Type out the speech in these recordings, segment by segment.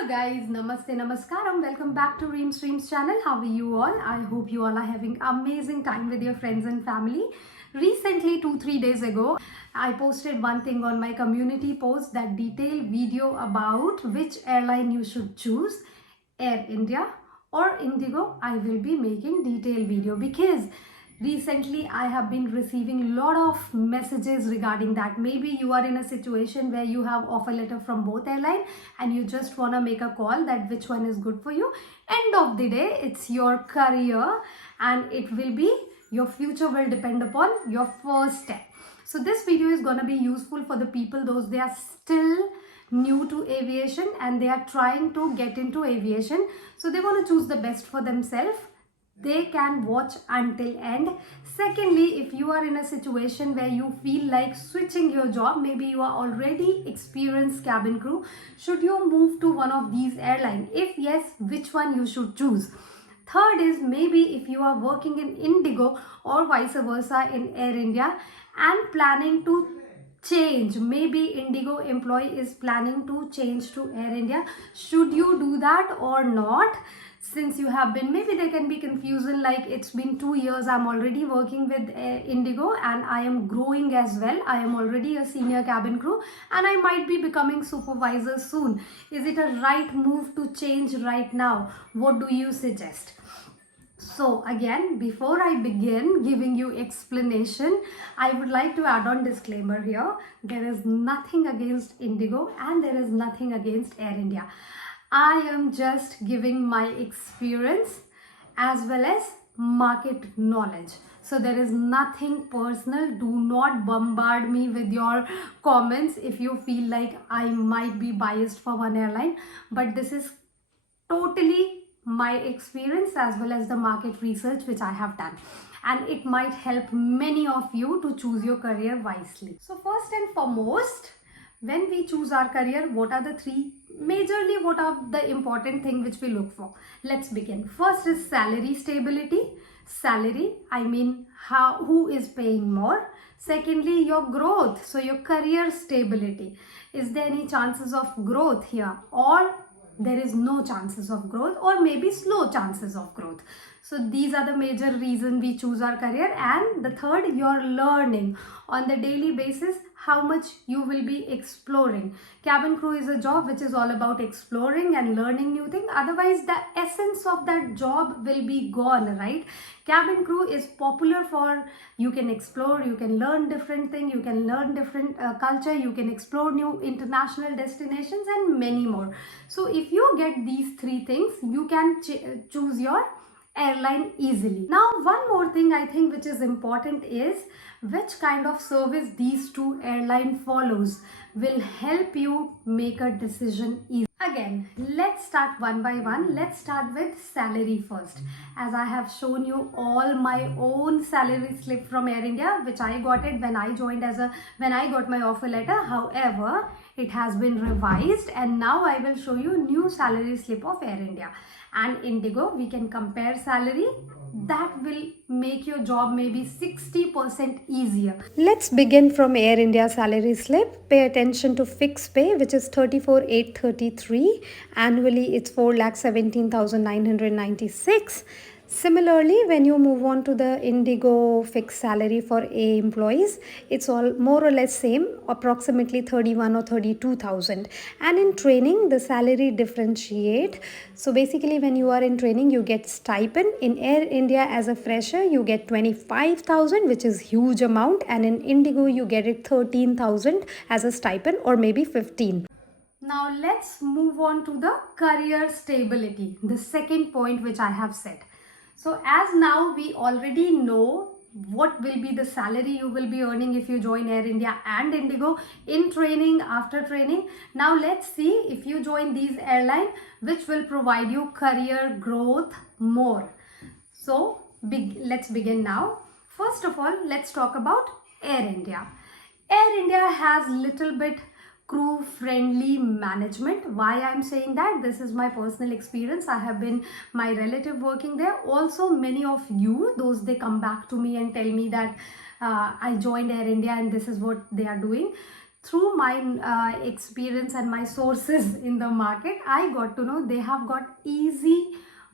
Hello guys, Namaste, Namaskaram. Welcome back to Reem Streams channel. How are you all? I hope you all are having amazing time with your friends and family. Recently, 2-3 days ago, I posted one thing on my community post, that detailed video about which airline you should choose, Air India or Indigo. I will be making detailed video because recently I have been receiving a lot of messages regarding that. Maybe you are in a situation where you have offer letter from both airline and you just want to make a call that which one is good for you. End of the day, it's your career and it will be, your future will depend upon your first step. So this video is going to be useful for the people, those they are still new to aviation and they are trying to get into aviation. So they want to choose the best for themselves. They can watch until end. Secondly, if you are in a situation where you feel like switching your job, maybe you are already experienced cabin crew, should you move to one of these airlines? If yes, which one you should choose? Third is, maybe if you are working in Indigo or vice versa in Air India and planning to change, maybe Indigo employee is planning to change to Air India, should you do that or not? Since you have been, maybe there can be confusion like it's been 2 years, I'm already working with Indigo and I am growing as well. I am already a senior cabin crew and I might be becoming supervisor soon. Is it a right move to change right now? What do you suggest? So again, before I begin giving you explanation, I would like to add on disclaimer here. There is nothing against Indigo and there is nothing against Air India. I am just giving my experience as well as market knowledge. So there is nothing personal. Do not bombard me with your comments if you feel like I might be biased for one airline. But this is totally my experience as well as the market research which I have done. And it might help many of you to choose your career wisely. So first and foremost, when we choose our career, what are the three, majorly what are the important thing which we look for? Let's begin. First is salary stability. Salary, I mean who is paying more. Secondly, your growth, so your career stability. Is there any chances of growth here, or there is no chances of growth, or maybe slow chances of growth? So these are the major reasons we choose our career. And the third, your learning on the daily basis, how much you will be exploring. Cabin crew is a job which is all about exploring and learning new things. Otherwise, the essence of that job will be gone, right? Cabin crew is popular for, you can explore, you can learn different things, you can learn different culture, you can explore new international destinations and many more. So if you get these three things, you can choose your airline easily. Now, one more thing I think which is important is which kind of service these two airline follows will help you make a decision easy. Again, let's start one by one. Let's start with salary first. As I have shown you all my own salary slip from Air India, which I got it when I joined when I got my offer letter. However, it has been revised and now I will show you new salary slip of Air India and Indigo. We can compare salary. That will make your job maybe 60% easier. Let's begin from Air India salary slip. Pay attention to fixed pay, which is 34,833. Annually, it's 4,17,996. Similarly, when you move on to the Indigo fixed salary for A employees, it's all more or less same, approximately 31 or 32,000. And in training, the salary differentiate. So basically, when you are in training, you get stipend. In Air India, as a fresher, you get 25,000, which is huge amount, and in Indigo, you get it 13,000 as a stipend, or maybe 15. Now let's move on to the career stability, the second point which I have said. So as now we already know what will be the salary you will be earning if you join Air India and Indigo in training, after training. Now let's see if you join these airlines, which will provide you career growth more. So let's begin now. First of all, let's talk about Air India. Air India has little bit crew friendly management. Why I'm saying that? This is my personal experience. I have been my relative working there. Also, many of you, those they come back to me and tell me that I joined Air India and this is what they are doing. through my experience and my sources in the market, I got to know they have got easy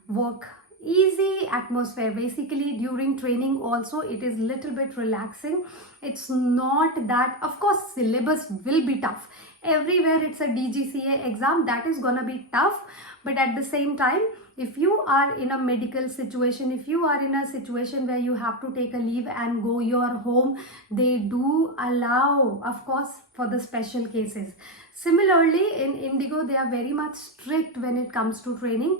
work, easy atmosphere. Basically during training also it is little bit relaxing. It's not that, of course syllabus will be tough everywhere. It's a DGCA exam, that is gonna be tough, but at the same time, if you are in a medical situation, if you are in a situation where you have to take a leave and go your home, they do allow, of course, for the special cases. Similarly, in Indigo, they are very much strict when it comes to training.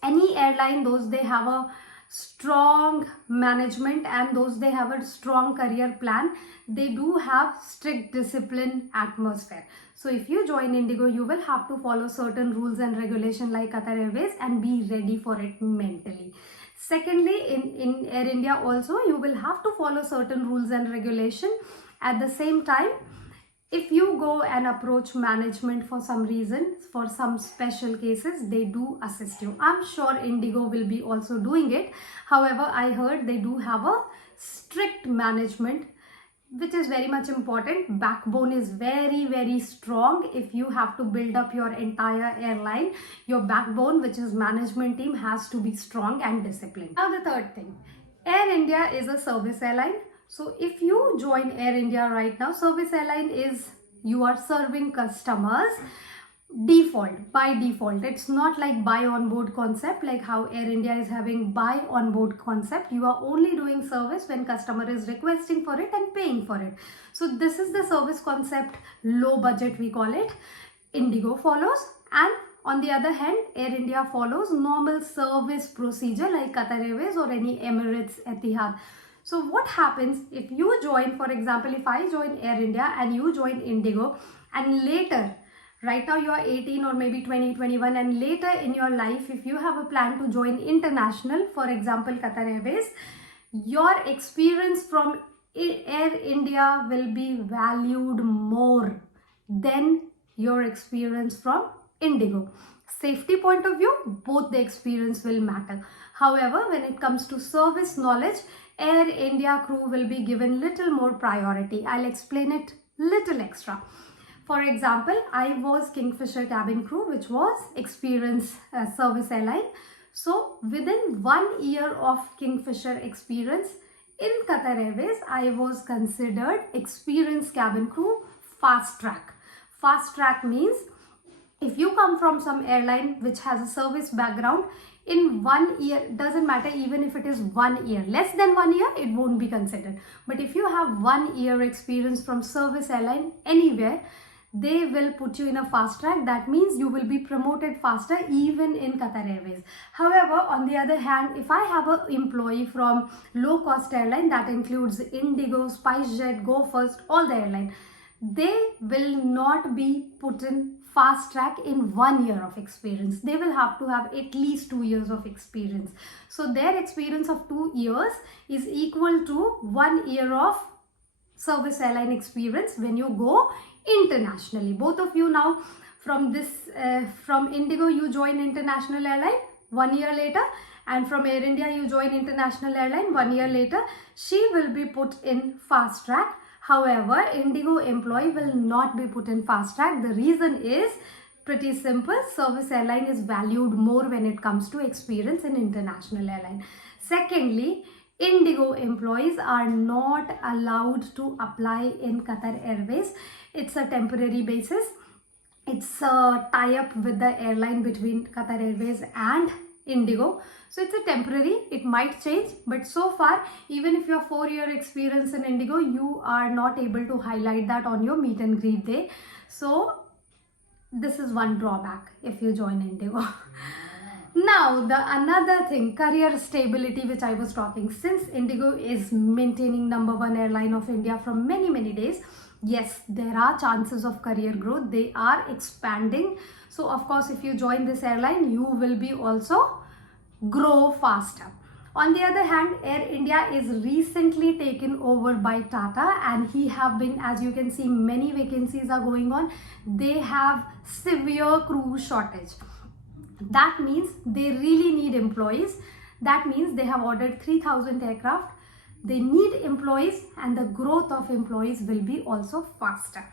Any airline, those they have a strong management and those they have a strong career plan, they do have strict discipline atmosphere. So if you join Indigo, you will have to follow certain rules and regulation like Qatar Airways and be ready for it mentally. Secondly, in Air India also, you will have to follow certain rules and regulation. At the same time, if you go and approach management for some reason, for some special cases, they do assist you. I'm sure Indigo will be also doing it. However, I heard they do have a strict management, which is very much important. Backbone is very, very strong. If you have to build up your entire airline, your backbone, which is management team, has to be strong and disciplined. Now the third thing, Air India is a service airline. So if you join Air India right now, service airline is you are serving customers by default. It's not like buy on board concept like how Air India is having buy on board concept. You are only doing service when customer is requesting for it and paying for it. So this is the service concept, low budget we call it. Indigo follows, and on the other hand, Air India follows normal service procedure like Qatar Airways or any Emirates, Etihad. So what happens if you join, for example, if I join Air India and you join Indigo, and later, right now you are 18 or maybe 20, 21, and later in your life, if you have a plan to join international, for example, Qatar Airways, your experience from Air India will be valued more than your experience from Indigo. Safety point of view, both the experience will matter. However, when it comes to service knowledge, Air India crew will be given little more priority. I'll explain it little extra. For example, I was Kingfisher cabin crew, which was experienced service airline. So within 1 year of Kingfisher experience in Qatar Airways, I was considered experienced cabin crew fast track. Fast track means if you come from some airline which has a service background, in 1 year, doesn't matter even if it is 1 year, less than 1 year, it won't be considered. But if you have 1 year experience from service airline anywhere, they will put you in a fast track. That means you will be promoted faster even in Qatar Airways. However, on the other hand, if I have an employee from low cost airline, that includes Indigo, SpiceJet, Go First, all the airline, they will not be put in fast track in 1 year of experience. They will have to have at least 2 years of experience. So their experience of 2 years is equal to 1 year of service airline experience when you go internationally. Both of you now from Indigo you join international airline 1 year later, and from Air India you join international airline 1 year later. She will be put in fast track. However, Indigo employee will not be put in fast track. The reason is pretty simple. Service airline is valued more when it comes to experience in international airline. Secondly, Indigo employees are not allowed to apply in Qatar Airways. It's a temporary basis. It's a tie-up with the airline between Qatar Airways and Indigo. So it's a temporary, it might change, but so far, even if you have 4 year experience in Indigo, you are not able to highlight that on your meet and greet day. So this is one drawback if you join Indigo. Now, the another thing, career stability, which I was talking, since Indigo is maintaining #1 airline of India from many days, yes, there are chances of career growth. They are expanding. So of course, if you join this airline, you will be also grow faster. On the other hand, Air India is recently taken over by Tata, and he have been, as you can see, many vacancies are going on. They have severe crew shortage. That means they really need employees. That means they have ordered 3,000 aircraft. They need employees, and the growth of employees will be also faster.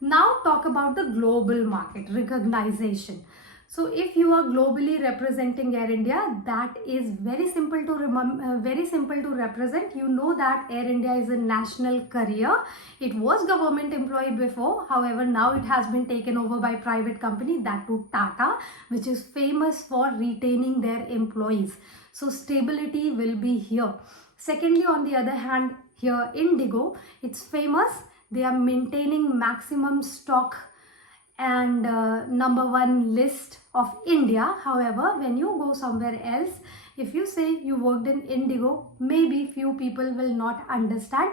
Now talk about the global market recognition. So if you are globally representing Air India, that is very simple to remember, very simple to represent. You know that Air India is a national carrier. It was government employee before, however now it has been taken over by private company, that too Tata, which is famous for retaining their employees. So stability will be here. Secondly, on the other hand, here Indigo, it's famous. They are maintaining maximum stock and number one list of India. However, when you go somewhere else, if you say you worked in Indigo, maybe few people will not understand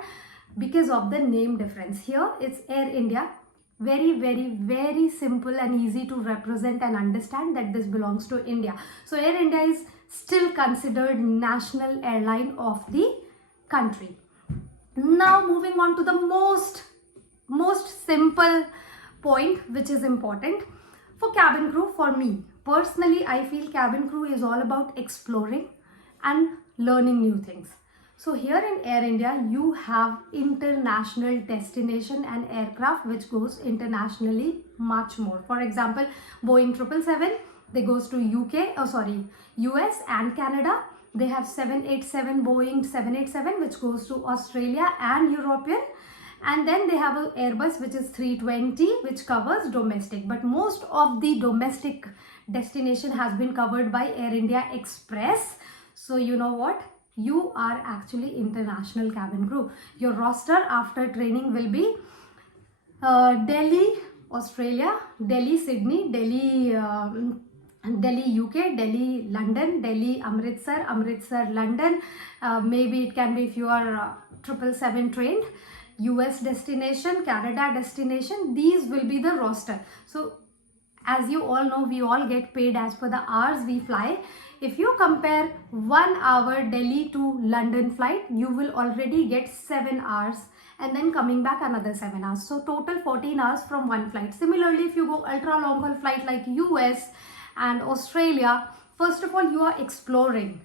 because of the name difference. Here it's Air India. Very simple and easy to represent and understand that this belongs to India. So Air India is still considered national airline of the country. Now moving on to the most simple point, which is important for cabin crew. For me personally, I feel cabin crew is all about exploring and learning new things. So here in Air India, you have international destination and aircraft which goes internationally much more. For example, Boeing 777, they goes to US and Canada. They have 787 Boeing 787 which goes to Australia and European. And then they have an Airbus which is 320 which covers domestic. But most of the domestic destination has been covered by Air India Express. So you know what? You are actually international cabin crew. Your roster after training will be Delhi, Australia, Delhi, Sydney, Delhi, UK, Delhi, London, Delhi, Amritsar, London. Maybe it can be if you are 777 trained. US destination, Canada destination, these will be the roster. So as you all know, we all get paid as per the hours we fly. If you compare 1 hour Delhi to London flight, you will already get 7 hours and then coming back another 7 hours. So total 14 hours from one flight. Similarly, if you go ultra long haul flight like US and Australia, first of all, you are exploring.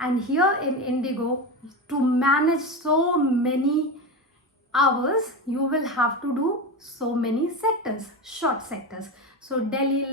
And here in Indigo, to manage so many hours, you will have to do so many sectors, short sectors. So Delhi,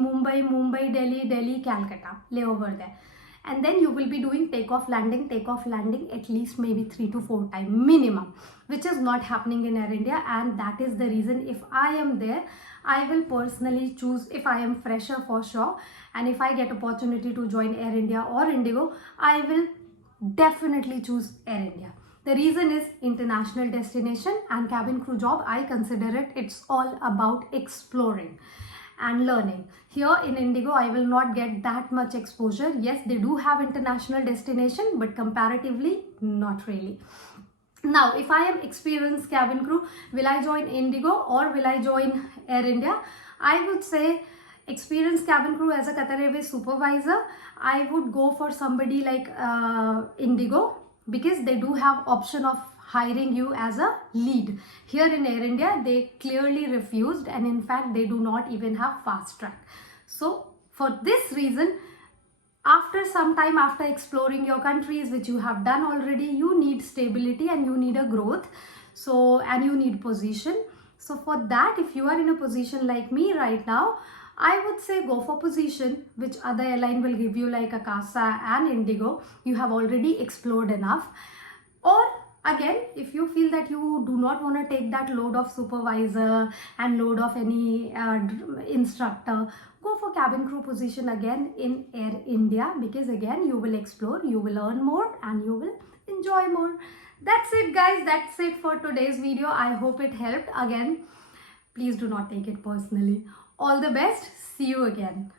Mumbai, Delhi, Calcutta, layover there. And then you will be doing takeoff, landing at least maybe 3 to 4 times minimum, which is not happening in Air India. And that is the reason if I am there, I will personally choose, if I am fresher for sure, and if I get opportunity to join Air India or Indigo, I will definitely choose Air India. The reason is international destination and cabin crew job. I consider it's all about exploring and learning. Here in Indigo, I will not get that much exposure. Yes, they do have international destination, but comparatively, not really. Now, if I am experienced cabin crew, will I join Indigo or will I join Air India? I would say experienced cabin crew as a Qatar Airways supervisor, I would go for somebody like Indigo, because they do have option of hiring you as a lead. Here in Air India, they clearly refused, and in fact, they do not even have fast track. So for this reason, after some time, after exploring your countries, which you have done already, you need stability and you need a growth. So, and you need position. So for that, if you are in a position like me right now, I would say go for position which other airline will give you, like Akasa and Indigo. You have already explored enough. Or again, if you feel that you do not want to take that load of supervisor and load of any instructor, go for cabin crew position again in Air India, because again you will explore, you will earn more and you will enjoy more. That's it guys, that's it for today's video. I hope it helped. Again, please do not take it personally. All the best. See you again.